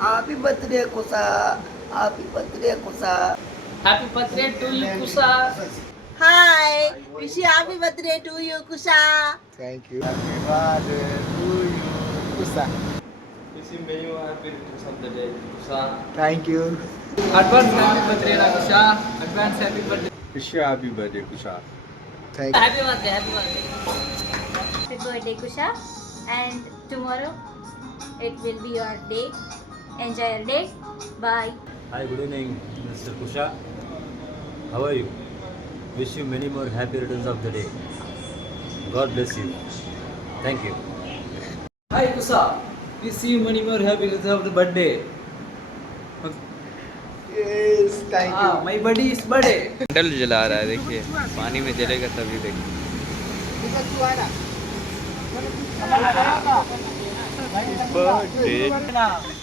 Happy birthday, Kusa. Happy birthday, Kusa. Happy birthday to you, Kusa. Hi, wish you happy birthday to you, Kusha. Thank you. Happy birthday to you, Kusa. Wishing you happy returns of the day, Kusa. Thank you. Advance happy birthday, Kusa. Advance happy birthday. Wish you happy birthday, Kusha. Thank you. Happy birthday, happy birthday. Happy birthday, Kusha. And tomorrow it will be your day. Enjoy your day. Bye. Hi, good evening, Mr. Kusha. How are you? Wish you many more happy returns of the day. God bless you. Thank you. Hi, Kusa. We see you many more happy returns of the birthday. Yes, thank you. My buddy is birthday. Candle जला रहा है देखिए पानी में जलेगा तभी देखिए birthday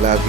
Love you.